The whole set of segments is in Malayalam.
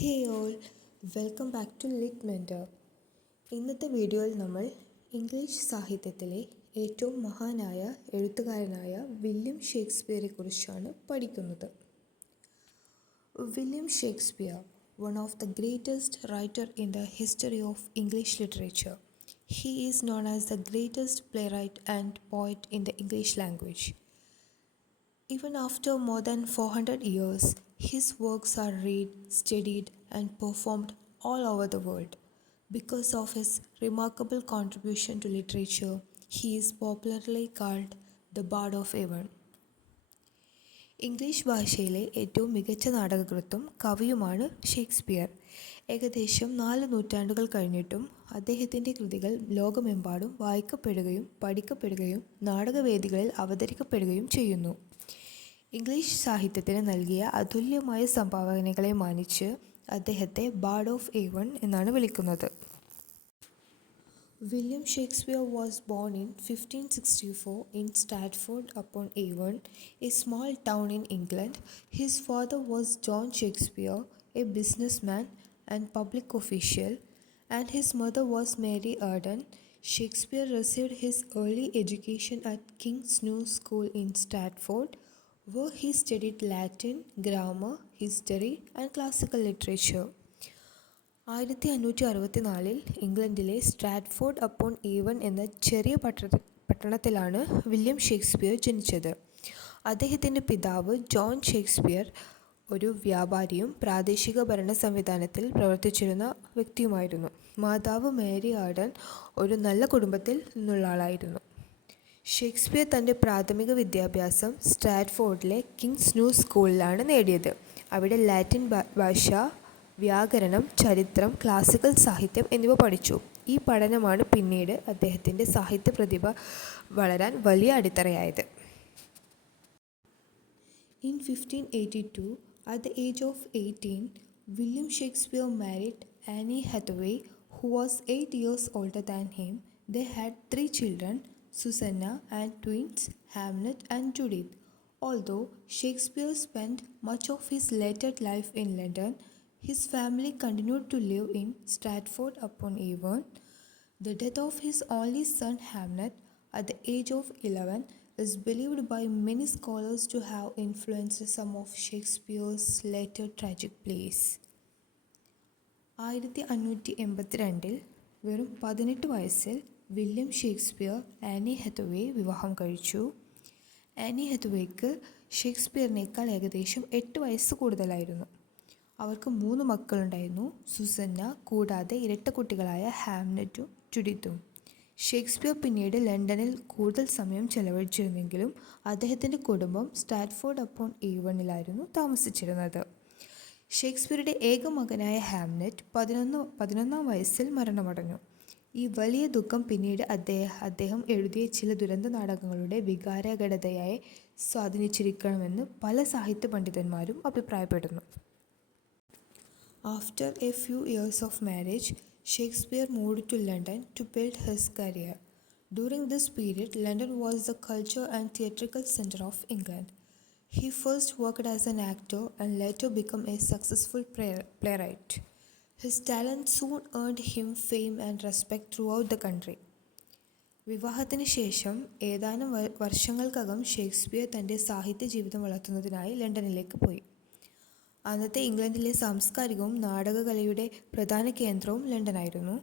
Hey all, welcome back to lit mentor. ഇന്നത്തെ വീഡിയോയിൽ നമ്മൾ ഇംഗ്ലീഷ് സാഹിത്യത്തിലെ ഏറ്റവും മഹാനായ എഴുത്തുകാരനായ വില്യം ഷേക്സ്പിയറെ കുറിച്ചാണ് പഠിക്കുന്നത്. William Shakespeare, one of the greatest writer in the history of English literature. He is known as the greatest playwright and poet in the English language. Even after more than 400 years, his works are read, studied, and performed all over the world. Because of his remarkable contribution to literature, he is popularly called the Bard of Avon. English ഭാഷയിലെ ഏറ്റവും മികച്ച നാടകകൃത്തും കവിയുമാണ് ഷേക്സ്പിയർ. ഏകദേശം 4 നൂറ്റാണ്ടുകൾ കഴിഞ്ഞിട്ടും അദ്ദേഹത്തിൻ്റെ കൃതികൾ ലോകമെമ്പാടും വായിക്കപ്പെടുകയും പഠിക്കപ്പെടുകയും നാടകവേദികളിൽ അവതരിക്കപ്പെടുകയും ചെയ്യുന്നു. ഇംഗ്ലീഷ് സാഹിത്യത്തിന് നൽകിയ അതുല്യമായ സംഭാവനകളെ മാനിച്ച് അദ്ദേഹത്തെ ബാർഡ് ഓഫ് ഏവൺ എന്നാണ് വിളിക്കുന്നത്. William Shakespeare was born in 1564 in Stratford-upon-Avon, a small town in England. His father was John Shakespeare, a businessman and public official, and his mother was Mary Arden. Shakespeare received his early education at King's New School in Stratford, where he studied Latin, grammar, history, and classical literature. 1564 ഇംഗ്ലണ്ടിലെ സ്ട്രാറ്റ്ഫോർഡ് അപ്പോൺ ഏവൺ എന്ന ചെറിയ പട്ടണത്തിലാണ് വില്യം ഷേക്സ്പിയർ ജനിച്ചത്. അദ്ദേഹത്തിൻ്റെ പിതാവ് ജോൺ ഷേക്സ്പിയർ ഒരു വ്യാപാരിയും പ്രാദേശിക ഭരണ സംവിധാനത്തിൽ പ്രവർത്തിച്ചിരുന്ന വ്യക്തിയുമായിരുന്നു. മാതാവ് മേരി ആർഡൻ ഒരു നല്ല കുടുംബത്തിൽ നിന്നുള്ള ആളായിരുന്നു. ഷേക്സ്പിയർ തൻ്റെ പ്രാഥമിക വിദ്യാഭ്യാസം സ്ട്രാറ്റ്ഫോർഡിലെ കിങ്സ് ന്യൂ സ്കൂളിലാണ് നേടിയത്. അവിടെ ലാറ്റിൻ ഭാഷ, വ്യാകരണം, ചരിത്രം, ക്ലാസിക്കൽ സാഹിത്യം എന്നിവ പഠിച്ചു. ഈ പഠനമാണ് പിന്നീട് അദ്ദേഹത്തിൻ്റെ സാഹിത്യ പ്രതിഭ വളരാൻ വലിയ അടിത്തറയായത്. In 1582, at the age of 18, William Shakespeare married Annie Hathaway, who was 8 years older than him. They had 3 children, Susanna and twins Hamlet and Judith. Although Shakespeare spent much of his later life in London, his family continued to live in Stratford-upon-Avon. The death of his only son Hamlet at the age of 11 is believed by many scholars to have influenced some of Shakespeare's later tragic plays. 1582 വെറും 18 വയസ്സിൽ വില്യം ഷേക്സ്പിയർ ആനി ഹെത്തവേ വിവാഹം കഴിച്ചു. ആനി ഹെത്തവേക്ക് ഷേക്സ്പിയറിനേക്കാൾ ഏകദേശം 8 വയസ്സ് കൂടുതലായിരുന്നു. അവർക്ക് 3 മക്കളുണ്ടായിരുന്നു, സുസന്ന കൂടാതെ ഇരട്ടക്കുട്ടികളായ ഹാംലെറ്റും ജുഡിത്തും. ഷേക്സ്പിയർ പിന്നീട് ലണ്ടനിൽ കൂടുതൽ സമയം ചെലവഴിച്ചിരുന്നെങ്കിലും അദ്ദേഹത്തിൻ്റെ കുടുംബം സ്ട്രാറ്റ്ഫോർഡ് അപ്പോൺ ഏവണിലായിരുന്നു താമസിച്ചിരുന്നത്. ഷേക്സ്പിയറുടെ ഏക മകനായ ഹാംലെറ്റ് 11-ാം വയസ്സിൽ മരണമടഞ്ഞു. ഈ വലിയ ദുഃഖം പിന്നീട് അദ്ദേഹം എഴുതിയ ചില ദുരന്ത നാടകങ്ങളുടെ വികാരഘടതയെ സ്വാധീനിച്ചിരിക്കണമെന്ന് പല സാഹിത്യ പണ്ഡിതന്മാരും അഭിപ്രായപ്പെടുന്നു. After a few years of marriage, Shakespeare moved to London to build his career. During this period, London was the culture and theatrical center of England. He first worked as an actor and later became a successful playwright. His talent soon earned him fame and respect throughout the country. വിവാഹത്തിന് ശേഷം ഏതാനും വർഷങ്ങൾക്കകം ഷേക്സ്പിയർ തൻ്റെ സാഹിത്യ ജീവിതം വളർത്തുന്നതിനായി ലണ്ടനിലേക്ക് പോയി. അന്നത്തെ ഇംഗ്ലണ്ടിലെ സാംസ്കാരികവും നാടകകലയുടെ പ്രധാന കേന്ദ്രവും ലണ്ടനായിരുന്നു.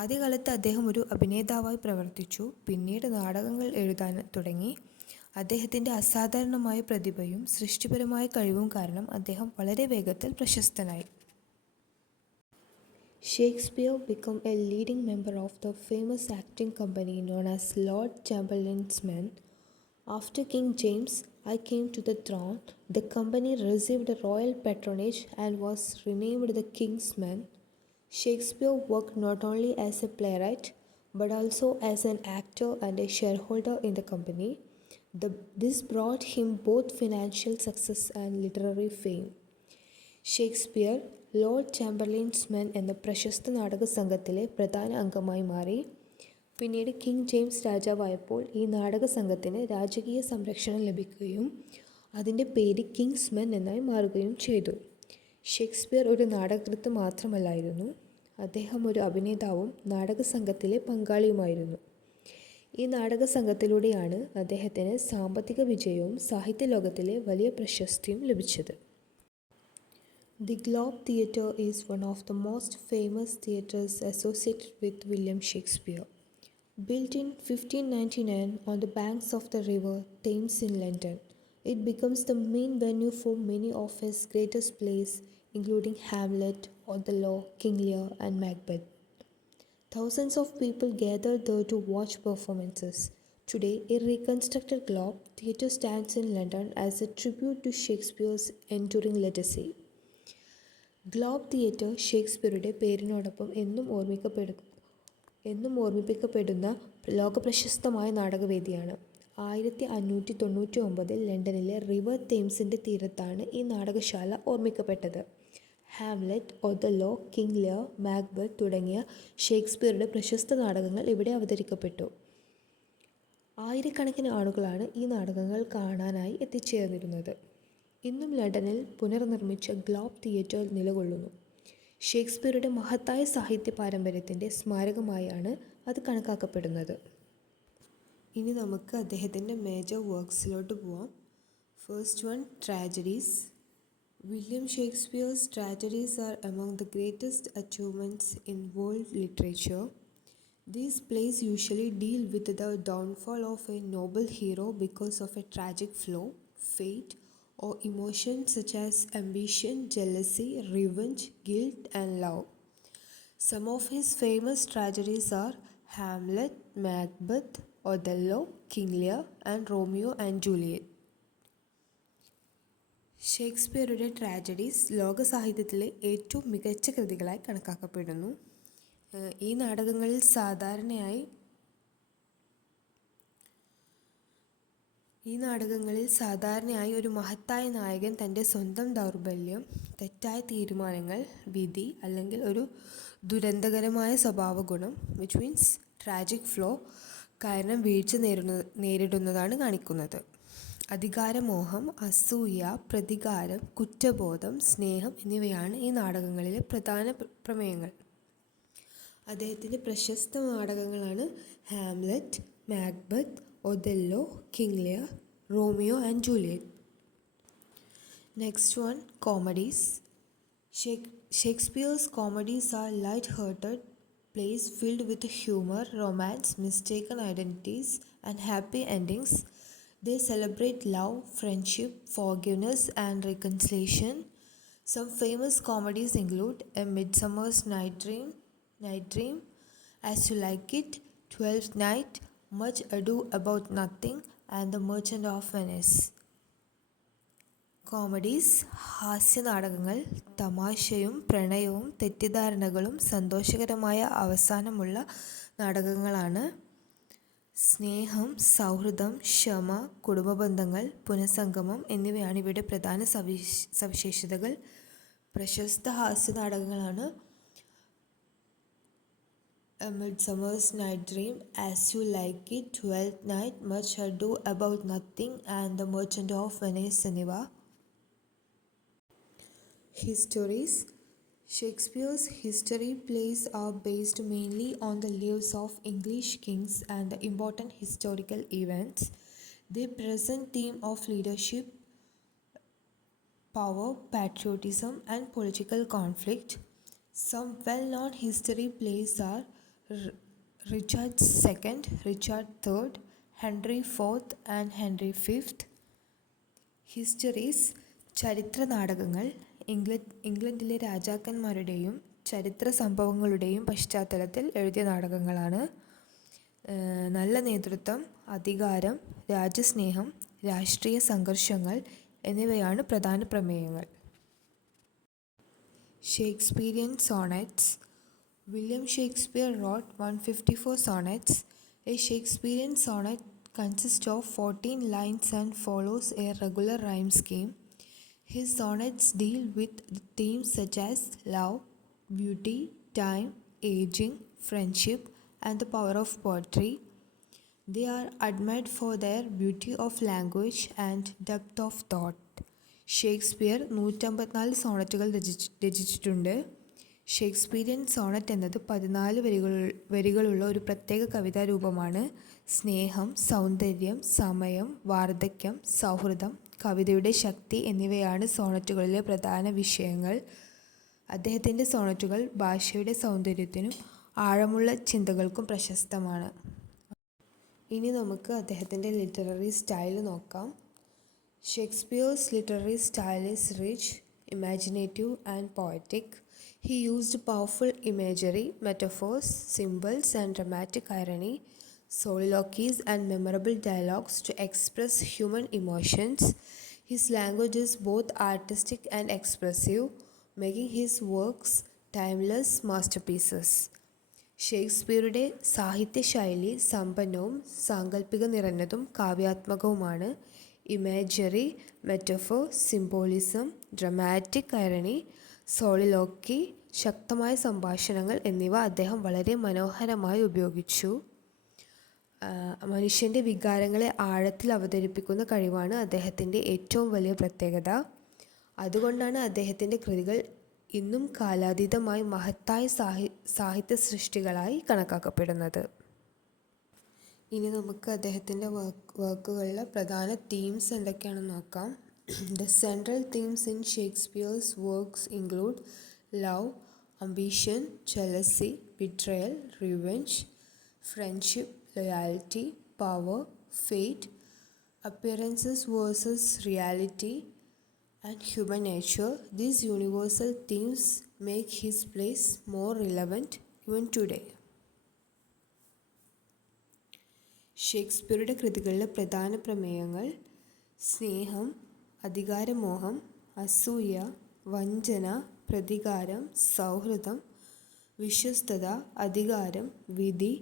ആദ്യകാലത്ത് അദ്ദേഹം ഒരു അഭിനേതാവായി പ്രവർത്തിച്ചു. പിന്നീട് നാടകങ്ങൾ എഴുതാൻ തുടങ്ങി. അദ്ദേഹത്തിൻ്റെ അസാധാരണമായ പ്രതിഭയും സൃഷ്ടിപരമായ കഴിവും കാരണം അദ്ദേഹം വളരെ വേഗത്തിൽ പ്രശസ്തനായി. Shakespeare became a leading member of the famous acting company known as Lord Chamberlain's Men. After King James I came to the throne, the company received royal patronage and was renamed the King's Men. Shakespeare worked not only as a playwright but also as an actor and a shareholder in the company. This brought him both financial success and literary fame. Shakespeare Lord Chamberlain's Men എന്ന പ്രശസ്ത നാടക സംഘത്തിലെ പ്രധാന അംഗമായി മാറി. പിന്നീട് കിങ് ജെയിംസ് രാജാവായപ്പോൾ ഈ നാടക സംഘത്തിന് രാജകീയ സംരക്ഷണം ലഭിക്കുകയും അതിൻ്റെ പേര് കിങ്സ് മെൻ എന്നായി മാറുകയും ചെയ്തു. ഷേക്സ്പിയർ ഒരു നാടകകൃത്ത് മാത്രമല്ലായിരുന്നു, അദ്ദേഹം ഒരു അഭിനേതാവും നാടകസംഘത്തിലെ പങ്കാളിയുമായിരുന്നു. ഈ നാടകസംഘത്തിലൂടെയാണ് അദ്ദേഹത്തിന് സാമ്പത്തിക വിജയവും സാഹിത്യലോകത്തിലെ വലിയ പ്രശസ്തിയും ലഭിച്ചത്. The Globe Theatre is one of the most famous theatres associated with William Shakespeare. Built in 1599 on the banks of the River Thames in London, it becomes the main venue for many of his greatest plays, including Hamlet, Othello, King Lear, and Macbeth. Thousands of people gather there to watch performances. Today, a reconstructed Globe Theatre stands in London as a tribute to Shakespeare's enduring legacy. Globe Theatre ഷേക്സ്പിയറുടെ പേരിനോടൊപ്പം എന്നും ഓർമ്മിപ്പിക്കപ്പെടുന്ന ലോകപ്രശസ്തമായ നാടകവേദിയാണ്. 1599 ലണ്ടനിലെ റിവർ തേംസിൻ്റെ തീരത്താണ് ഈ നാടകശാല ഓർമ്മിക്കപ്പെട്ടത്. Hamlet, Othello, King Lear, Macbeth തുടങ്ങിയ ഷേക്സ്പിയറുടെ പ്രശസ്ത നാടകങ്ങൾ ഇവിടെ അവതരിക്കപ്പെട്ടു. ആയിരക്കണക്കിന് ആളുകളാണ് ഈ നാടകങ്ങൾ കാണാനായി എത്തിച്ചേർന്നിരുന്നത്. ഇന്നും ലണ്ടനിൽ പുനർനിർമ്മിച്ച ഗ്ലോബ് തിയേറ്റർ നിലകൊള്ളുന്നു. ഷേക്സ്പിയറുടെ മഹത്തായ സാഹിത്യ പാരമ്പര്യത്തിൻ്റെ സ്മാരകമായാണ് അത് കണക്കാക്കപ്പെടുന്നത്. ഇനി നമുക്ക് അദ്ദേഹത്തിൻ്റെ മേജർ വർക്ക്സിലോട്ട് പോവാം. First one, tragedies. William Shakespeare's tragedies are among the greatest achievements in world literature. These plays usually deal with the downfall of a noble hero because of a tragic flaw, fate, or emotions such as ambition, jealousy, revenge, guilt, and love. Some of his famous tragedies are Hamlet, Macbeth, Othello, King Lear, and Romeo and Juliet. ഷേക്സ്പിയറുടെ ട്രാജഡീസ് ലോകസാഹിത്യത്തിലെ ഏറ്റവും മികച്ച കൃതികളായി കണക്കാക്കപ്പെടുന്നു. ഈ നാടകങ്ങളിൽ സാധാരണയായി ഒരു മഹത്തായ നായകൻ തൻ്റെ സ്വന്തം ദൗർബല്യം, തെറ്റായ തീരുമാനങ്ങൾ, വിധി അല്ലെങ്കിൽ ഒരു ദുരന്തകരമായ സ്വഭാവഗുണം വിച്ച് മീൻസ് ട്രാജിക് ഫ്ലോ കാരണം വീഴ്ച നേരിടുന്നതാണ് കാണിക്കുന്നത്. അധികാരമോഹം, അസൂയ, പ്രതികാരം, കുറ്റബോധം, സ്നേഹം എന്നിവയാണ് ഈ നാടകങ്ങളിലെ പ്രധാന പ്രമേയങ്ങൾ. അദ്ദേഹത്തിൻ്റെ പ്രശസ്ത നാടകങ്ങളാണ് Hamlet, Macbeth, Othello, King Lear, Romeo and Juliet. Next one, comedies. Shakespeare's comedies are light-hearted plays filled with humor, romance, mistaken identities, and happy endings. They celebrate love, friendship, forgiveness, and reconciliation. Some famous comedies include A Midsummer's Night Dream, As You Like It, Twelfth Night, Much Ado About Nothing, and The Merchant of Venice. Comedies ഹാസ്യനാടകങ്ങൾ തമാശയും പ്രണയവും തെറ്റിദ്ധാരണകളും സന്തോഷകരമായ അവസാനമുള്ള നാടകങ്ങളാണ്. സ്നേഹം, സൗഹൃദം, ക്ഷമ, കുടുംബബന്ധങ്ങൾ, പുനഃസംഗമം എന്നിവയാണ് ഇവയുടെ പ്രധാന സവിശേഷതകൾ. പ്രശസ്ത ഹാസ്യനാടകങ്ങളാണ് A Midsummer's Night Dream, As You Like It, Twelfth Night, Much Ado About Nothing, and The Merchant of Venice എന്നിവ. Histories. Shakespeare's history plays are based mainly on the lives of English kings and the important historical events. They present theme of leadership, power, patriotism, and political conflict. Some well-known history plays are Richard II, Richard III, Henry IV, and Henry V. Histories. ചരിത്ര നാടകങ്ങൾ ഇംഗ്ലണ്ടിലെ രാജാക്കന്മാരുടെയും ചരിത്ര സംഭവങ്ങളുടെയും പശ്ചാത്തലത്തിൽ എഴുതിയ നാടകങ്ങളാണ്. നല്ല നേതൃത്വം, അധികാരം, രാജ്യസ്നേഹം, രാഷ്ട്രീയ സംഘർഷങ്ങൾ എന്നിവയാണ് പ്രധാന പ്രമേയങ്ങൾ. Shakespearean sonnets. William Shakespeare wrote 154 sonnets. A Shakespearean sonnet consists of 14 lines and follows a regular rhyme scheme. His sonnets deal with themes such as love, beauty, time, aging, friendship, and the power of poetry. They are admired for their beauty of language and depth of thought. Shakespeare 154 സോണറ്റുകൾ രചിച്ചിട്ടുണ്ട്. ഷേക്സ്പീരിയൻ സോണറ്റ് എന്നത് 14 വരികളുള്ള ഒരു പ്രത്യേക കവിതാരൂപമാണ്. സ്നേഹം, സൗന്ദര്യം, സമയം, വാർദ്ധക്യം, സൗഹൃദം, കവിതയുടെ ശക്തി എന്നിവയാണ് സോണറ്റുകളിലെ പ്രധാന വിഷയങ്ങൾ. അദ്ദേഹത്തിൻ്റെ സോണറ്റുകൾ ഭാഷയുടെ സൗന്ദര്യത്തിനും ആഴമുള്ള ചിന്തകൾക്കും പ്രശസ്തമാണ്. ഇനി നമുക്ക് അദ്ദേഹത്തിൻ്റെ ലിറ്റററി സ്റ്റൈൽ നോക്കാം. Shakespeare's literary style is rich, imaginative, and poetic. He used powerful imagery, metaphors, symbols, and dramatic irony, soliloquies, and memorable dialogues to express human emotions. His language is both artistic and expressive, making his works timeless masterpieces. ഷേക്സ്പിയറുടെ സാഹിത്യശൈലി സമ്പന്നവും സാങ്കല്പിക നിറഞ്ഞതും കാവ്യാത്മകവുമാണ്. Imagery, metaphor, symbolism, dramatic irony, soliloquy, ശക്തമായ സംഭാഷണങ്ങൾ എന്നിവ അദ്ദേഹം വളരെ മനോഹരമായി ഉപയോഗിച്ചു. മനുഷ്യൻ്റെ വികാരങ്ങളെ ആഴത്തിൽ അവതരിപ്പിക്കുന്ന കഴിവാണ് അദ്ദേഹത്തിൻ്റെ ഏറ്റവും വലിയ പ്രത്യേകത. അതുകൊണ്ടാണ് അദ്ദേഹത്തിൻ്റെ കൃതികൾ ഇന്നും കാലാതീതമായി മഹത്തായ സാഹിത്യ സൃഷ്ടികളായി കണക്കാക്കപ്പെടുന്നത്. ഇനി നമുക്ക് അദ്ദേഹത്തിൻ്റെ വർക്കുകളിലെ പ്രധാന തീംസ് എന്തൊക്കെയാണെന്ന് നോക്കാം. The central themes in Shakespeare's works include love, ambition, jealousy, betrayal, revenge, friendship, loyalty, power, fate, appearances versus reality, and human nature. These universal themes make his plays more relevant even today. ഷേക്സ്പിയറുടെ കൃതികളിലെ പ്രധാന പ്രമേയങ്ങൾ സ്നേഹം, അധികാരമോഹം, അസൂയ, വഞ്ചന, പ്രതികാരം, സൗഹൃദം, വിശ്വസ്തത, അധികാരം, വിധി,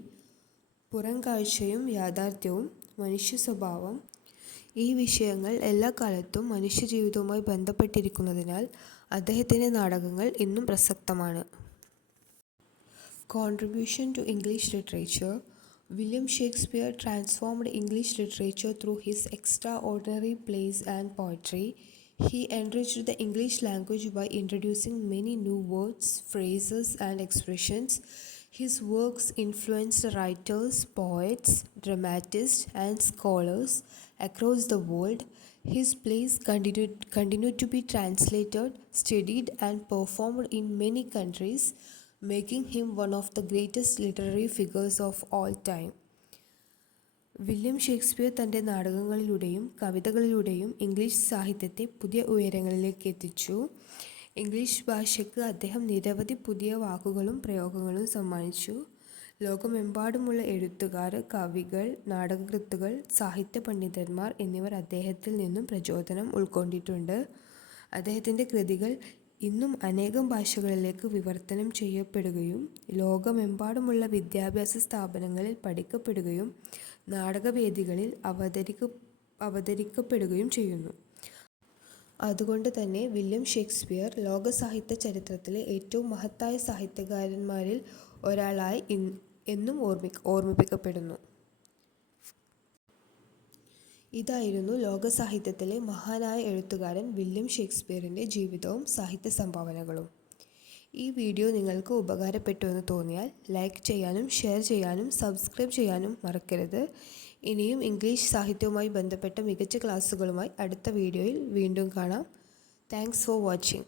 പുറംകാഴ്ചയും യാഥാർത്ഥ്യവും, മനുഷ്യ സ്വഭാവം. ഈ വിഷയങ്ങൾ എല്ലാ കാലത്തും മനുഷ്യജീവിതവുമായി ബന്ധപ്പെട്ടിരിക്കുന്നതിനാൽ അദ്ദേഹത്തിൻ്റെ നാടകങ്ങൾ ഇന്നും പ്രസക്തമാണ്. Contribution to English literature. William Shakespeare transformed English literature through his extraordinary plays and poetry. He enriched the English language by introducing many new words, phrases, and expressions. His works influenced writers, poets, dramatists, and scholars across the world. His plays continued to be translated, studied, and performed in many countries, making him one of the greatest literary figures of all time. William Shakespeare തൻ്റെ നാടകങ്ങളിലൂടെയും കവിതകളിലൂടെയും ഇംഗ്ലീഷ് സാഹിത്യത്തെ പുതിയ ഉയരങ്ങളിലേക്ക് എത്തിച്ചു. ഇംഗ്ലീഷ് ഭാഷയ്ക്ക് അദ്ദേഹം നിരവധി പുതിയ വാക്കുകളും പ്രയോഗങ്ങളും സമ്മാനിച്ചു. ലോകമെമ്പാടുമുള്ള എഴുത്തുകാർ, കവികൾ, നാടകകൃത്തുക്കൾ, സാഹിത്യ പണ്ഡിതന്മാർ എന്നിവർ അദ്ദേഹത്തിൽ നിന്നും പ്രചോദനം ഉൾക്കൊണ്ടിട്ടുണ്ട്. അദ്ദേഹത്തിൻ്റെ കൃതികൾ ഇന്നും അനേകം ഭാഷകളിലേക്ക് വിവർത്തനം ചെയ്യപ്പെടുകയും ലോകമെമ്പാടുമുള്ള വിദ്യാഭ്യാസ സ്ഥാപനങ്ങളിൽ പഠിക്കപ്പെടുകയും നാടകവേദികളിൽ അവതരിക്കപ്പെടുകയും ചെയ്യുന്നു. അതുകൊണ്ട് തന്നെ വില്യം ഷേക്സ്പിയർ ലോക സാഹിത്യ ചരിത്രത്തിലെ ഏറ്റവും മഹത്തായ സാഹിത്യകാരന്മാരിൽ ഒരാളായി എന്നും ഓർമ്മിപ്പിക്കപ്പെടുന്നു. ഇതായിരുന്നു ലോക സാഹിത്യത്തിലെ മഹാനായ എഴുത്തുകാരൻ വില്യം ഷേക്സ്പിയറിൻ്റെ ജീവിതവും സാഹിത്യ സംഭാവനകളും. ഈ വീഡിയോ നിങ്ങൾക്ക് ഉപകാരപ്പെട്ടുവെന്ന് തോന്നിയാൽ ലൈക്ക് ചെയ്യാനും ഷെയർ ചെയ്യാനും സബ്സ്ക്രൈബ് ചെയ്യാനും മറക്കരുത്. ഇനിയും ഇംഗ്ലീഷ് സാഹിത്യവുമായി ബന്ധപ്പെട്ട മികച്ച ക്ലാസ്സുകളുമായി അടുത്ത വീഡിയോയിൽ വീണ്ടും കാണാം. Thanks for watching.